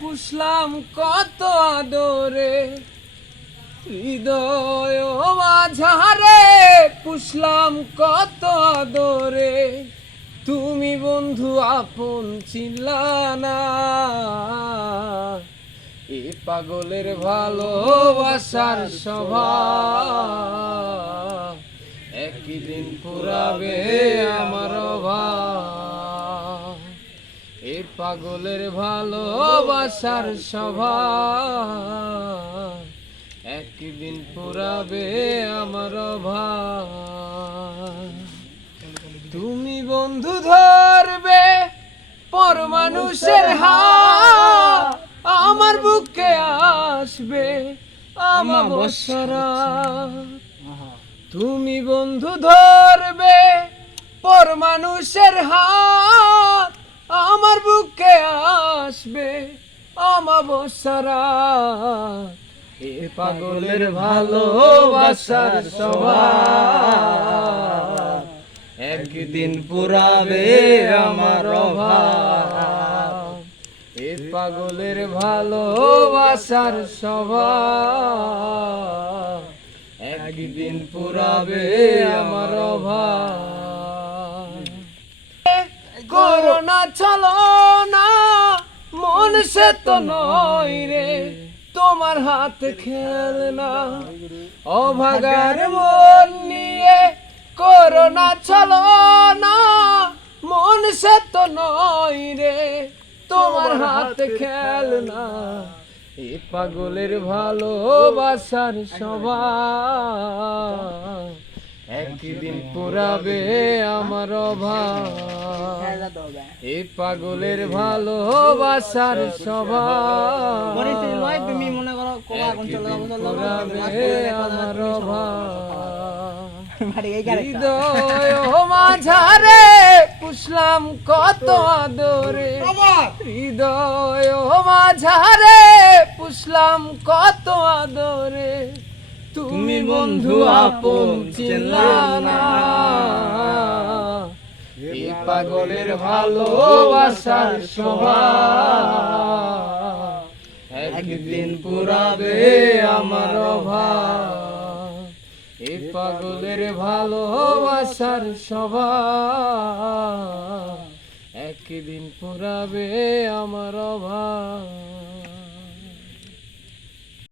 পুষলাম কত আদরে, হৃদয় মাঝারে পুষলাম কত আদরে, তুমি বন্ধু আপন চিনলা না। এ পাগলের ভালোবাসার স্বভাব একই দিন পুরাবে আমার অভাব। এ পাগলের ভালোবাসার স্বভাব একই দিন পুরাবে আমার অভাব। তুমি বন্ধু ধরবে পর মানুষের হাত, আমার বুকে আসবে আমাবস্যারা। তুমি বন্ধু ধরবে পর মানুষের হাত, আমার বুকে আসবে আমাবস্যারা। এ পাগলের ভালোবাসার স্বভাব একদিন পুরাবে আমার অভাব। এ পাগলের ভালোবাসার স্বভাব একদিন পুরাবে আমার অভাব। করোনা চলো না মন সে তো নয় রে, তোমার হাত খেলনা অভাগার মন নিয়ে। করোনা চলো না মন সে তো নয় রে, তোমার হাত খেলনা। এ পাগলের ভালোবাসার স্বভাব একদিন পুরাবে আমার অভাব। এ পাগলের ভালোবাসার স্বভাব পুরাবে আমার অভাব। হৃদয় মাঝারে পুষলাম কত আদরে, হৃদয় মাঝারে পুষলাম কত আদরে, তুমি বন্ধু আপন চিনলা না। এই পাগলের ভালোবাসার স্বভাব একদিন পুরাবে আমার অভাব। এই পাগলের ভালোবাসার স্বভাব একদিন পুরাবে আমার অভাব।